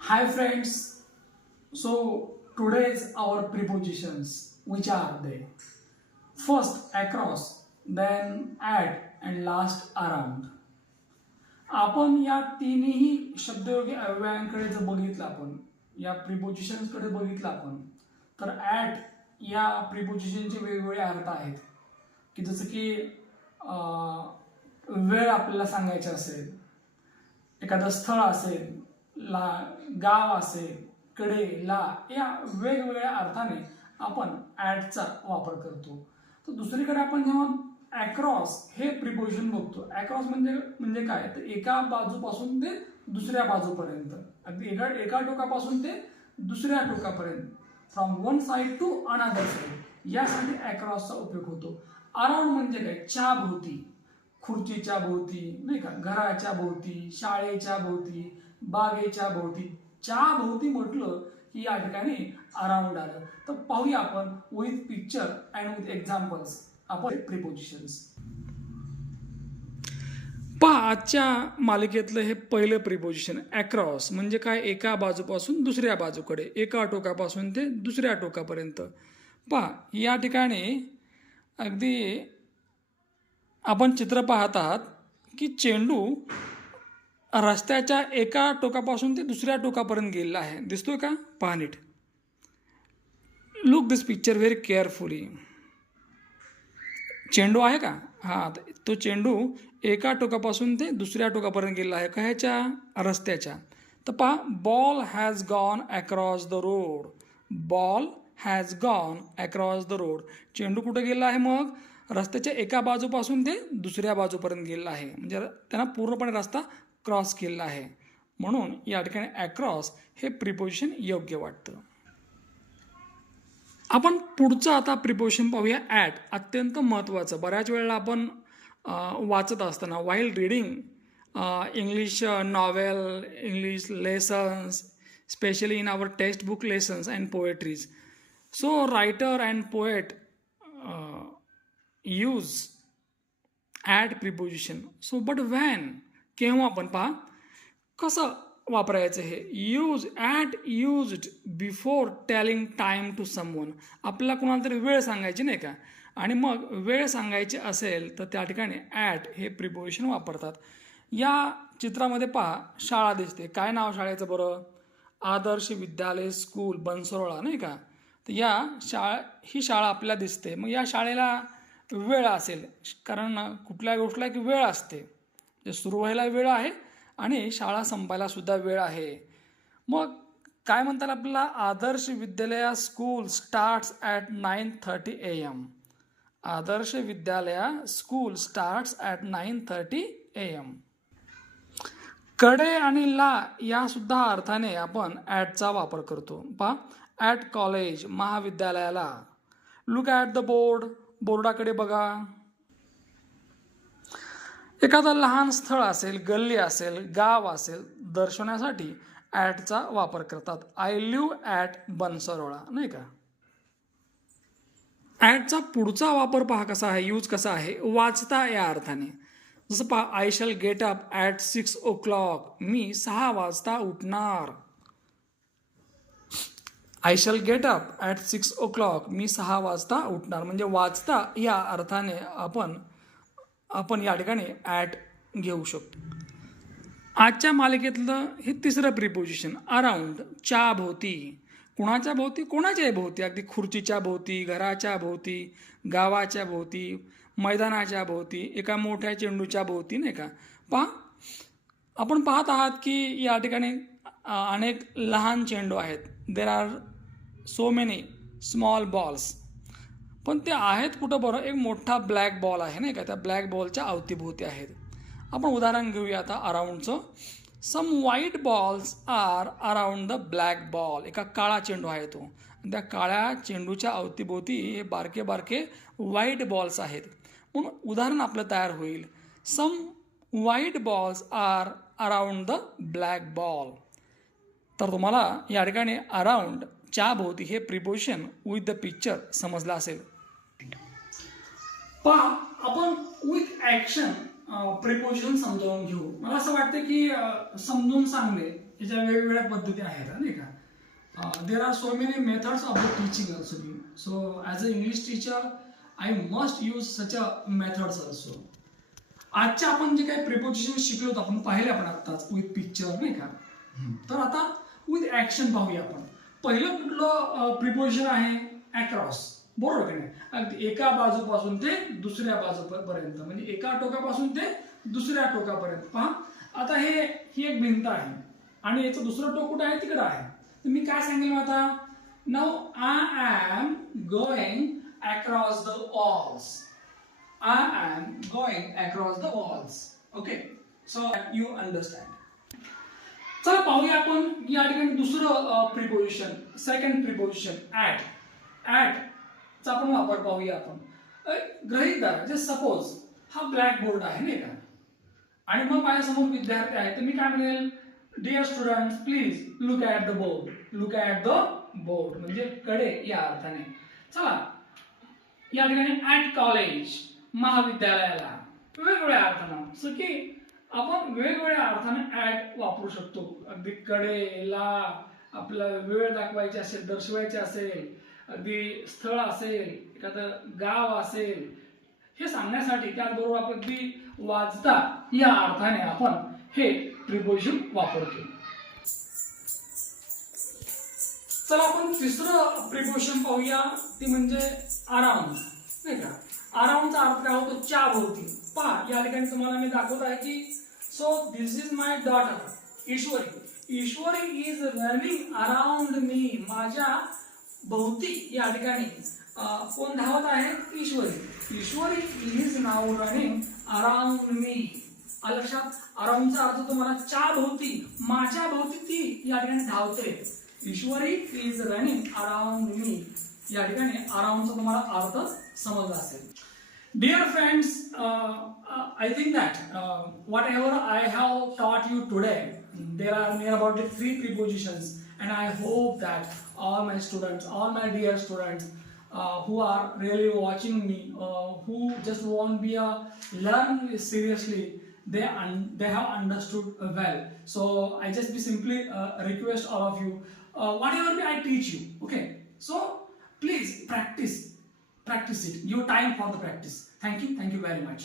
Hi friends, so today's our prepositions, which are they? First across, then at and last around. आपण या तिन्ही शब्दयोगी अव्ययांकडे जर बघितलं आपण या प्रिपोजिशन्सकडे बघितलं आपण तर ॲट या प्रिपोजिशनचे वेगवेगळे अर्थ आहेत की जसं की वेळ आपल्याला सांगायचं असेल, एखादं स्थळ असेल, गाव असेल, कडे, ला या वेगवेगळ्या अर्थाने आपण ॲटचा वापर करतो. तर दुसरीकडे आपण जेव्हा अक्रॉस हे प्रिपोजिशन बघतो, अक्रॉस म्हणजे काय तर एका बाजूपासून ते दुसऱ्या बाजूपर्यंत, अगदी एका टोकापासून ते दुसऱ्या टोकापर्यंत, from one side to another side, यासाठी अक्रॉसचा उपयोग होतो. अराउंड म्हणजे काय, च्या भोवती, खुर्चीच्या भोवती नाही का, घराच्या भोवती, शाळेच्या भोवती, बागेच्या भोवती, च्या भोवती म्हटलं की या ठिकाणी अराउंड आलं. तर पाहूया आपण with picture and with examples आपण प्रिपोजिशन्स. पहा आजच्या मालिकेतलं हे पहिलं प्रिपोजिशन अक्रॉस म्हणजे काय, एका बाजूपासून दुसऱ्या बाजूकडे, एका टोकापासून ते दुसऱ्या टोकापर्यंत. पहा या ठिकाणी अगदी आपण चित्र पाहत आहात की चेंडू रस्त्याच्या एका टोकापासून ते दुसऱ्या टोकापर्यंत गेलेला आहे. दिसतोय का, पहा नीट. लुक दिस पिक्चर व्हेरी केअरफुली. चेंडू आहे का, हा तो चेंडू एका टोकापासून ते दुसऱ्या टोकापर्यंत गेलेला आहे, कशाच्या, रस्त्याच्या. तर पहा, ball has gone across the road. Ball has gone across the road. चेंडू कुठं गेला आहे, मग रस्त्याच्या एका बाजूपासून ते दुसऱ्या बाजूपर्यंत गेलेला आहे, म्हणजे त्यांना पूर्णपणे रस्ता क्रॉस केलेला आहे. म्हणून या ठिकाणी अक्रॉस हे प्रिपोजिशन योग्य वाटतं. आपण पुढचं आता प्रिपोजिशन पाहूया ॲट. अत्यंत महत्त्वाचं. बऱ्याच वेळेला आपण वाचत असताना while reading English novel, English lessons, specially in our text book lessons and poetries, so writer and poet use at preposition. So but when, केव्हा आपण पहा कसं वापरायचं हे. Use at used before telling time to someone. आपल्याला कोणाला तरी वेळ सांगायची नाही का, आणि मग वेळ सांगायची असेल तर त्या ठिकाणी ॲट हे प्रिपोजिशन वापरतात. या चित्रामध्ये पहा शाळा दिसते. काय नाव शाळेचं बरं, आदर्श विद्यालय स्कूल बनसरोळा नाही का. तर ही शाळा आपल्याला दिसते. मग या शाळेला वेळ असेल, कारण कुठल्या गोष्टीला एक वेळ असते, जे सुरू व्हायला वेळ आहे आणि शाळा संपायला सुद्धा वेळ आहे. मग काय म्हणतात आपल्याला, Adarsh Vidyalaya school starts at 9:30 AM. Adarsh Vidyalaya school starts at 9:30 AM. कडे आणि ला या सुद्धा अर्थाने आपण ॲटचा वापर करतो. पहा, ॲट कॉलेज महाविद्यालयाला. लुक ॲट द बोर्ड, बोर्डाकडे बघा. एखादं लहान स्थळ असेल, गल्ली असेल, गाव असेल दर्शवण्यासाठी ॲटचा वापर करतात. आय लिव्ह ॲट बनसरोळा नाही का. ॲटचा पुढचा वापर पहा कसा आहे, यूज कसा आहे, वाचता या अर्थाने. जसं पहा, I shall get up at 6 o'clock. मी 6 वाजता उठणार. I shall get up at 6 o'clock. मी 6 वाजता उठणार. म्हणजे वाचता या अर्थाने आपण या ठिकाणी ॲट घेऊ शकतो. आजच्या मालिकेतलं हे तिसरं प्रिपोजिशन अराउंड. च्या भोवती. कुणाच्या भोवती, कोणाच्याही भोवती, अगदी खुर्चीच्या भोवती, घराच्या भोवती, गावाच्या भोवती, मैदानाच्या भोवती, एका मोठ्या चेंडूच्या भोवती नाही का. पहा, आपण पाहत आहात की या ठिकाणी अनेक लहान चेंडू आहेत. There are so many small balls. पण ते आहेत कुठं बरं, एक मोठा ब्लॅक बॉल आहे नाही का, त्या ब्लॅक बॉलच्या अवतीभोवती आहेत. आपण उदाहरण घेऊया आता अराउंडचं. Some white balls are around the black ball. एका काळा चेंडू आहे तो, त्या काळ्या चेंडूच्या अवतीभोवती हे बारके बारके व्हाईट बॉल्स आहेत. म्हणून उदाहरण आपलं तयार होईल, some white balls are around the black ball. तर तुम्हाला या ठिकाणी अराउंड च्या भोवती हे प्रिपोजिशन विथ द पिक्चर समजलं असेल. पहा, आपण विथ ॲक्शन प्रिपोजिशन समजावून घेऊ. मला असं वाटतं की समजून सांगणे याच्या वेगवेगळ्या पद्धती आहेत नाही का. There are so many methods of the teaching also. So as a English teacher I must use such a methods also. आजच्या आपण जे काही प्रिपोजिशन शिकलो आपण पाहिले आपण आत्ताच विथ पिक्चर नाही का. तर आता विथ ऍक्शन पाहूया आपण. पहिलं कुठलं प्रिपोजिशन आहे अक्रॉस. बरोबर की नाही. अगदी एका बाजूपासून ते दुसऱ्या बाजूपर्यंत म्हणजे एका टोकापासून ते दुसऱ्या टोकापर्यंत. पहा आता ही एक भिंत आहे आणि याचं दुसरं टोक कुठं आहे तिकडं आहे. तर मी काय सांगेन आता now I am going across the walls. I am going across the walls. Okay so you understand. चला पाहूया आपण या ठिकाणी दुसरं preposition second preposition at. At चा आपण वापर पाहूया आपण. गृहीत धरा जे सपोज हा ब्लॅक बोर्ड आहे नाही का आणि मग माझ्यासमोर विद्यार्थी आहे तर मी काय म्हणेल dear student please look at the board. Look at the board म्हणजे कडे या अर्थाने. चला या ठिकाणी ॲट कॉलेज महाविद्यालयाला वेगवेगळ्या अर्थानं. सो की आपण वेगवेगळ्या अर्थाने ॲट वापरू शकतो. अगदी कडेला आपला वेळ दाखवायची असेल दर्शवायचे असेल अगदी स्थळ असेल एखादं गाव असेल हे सांगण्यासाठी त्याचबरोबर आपण अगदी वाचता या अर्थाने आपण हे प्रिपोजिशन वापरतो. चला आपण तिसरं प्रिपोजिशन पाहूया ते म्हणजे अराउंड नाही का. अराउंडचा अर्थ काय होतो च्या भोवती. पहा या ठिकाणी तुम्हाला मी दाखवत आहे की so this is my daughter Ishwari. Ishwari is running around me. माझ्या भोवती या ठिकाणी कोण धावत आहे Ishwari. Ishwari is now running around me. लक्षात अराउंडचा अर्थ तुम्हाला च्या भोवती माझ्या भोवती ती या ठिकाणी धावते. ईश्वरी इज रनिंग अराउंड मी. या ठिकाणी अराउंडचा तुम्हाला अर्थ समजला असेल. Dear friends, I think that whatever I have taught you today, there are near about 3 prepositions, and I hope that all my students, all my dear students who are really watching me, who just want to learn seriously, they have understood well. So I just simply request all of you, whatever I teach you, okay? So please practice it. Give time for the practice. Thank you very much.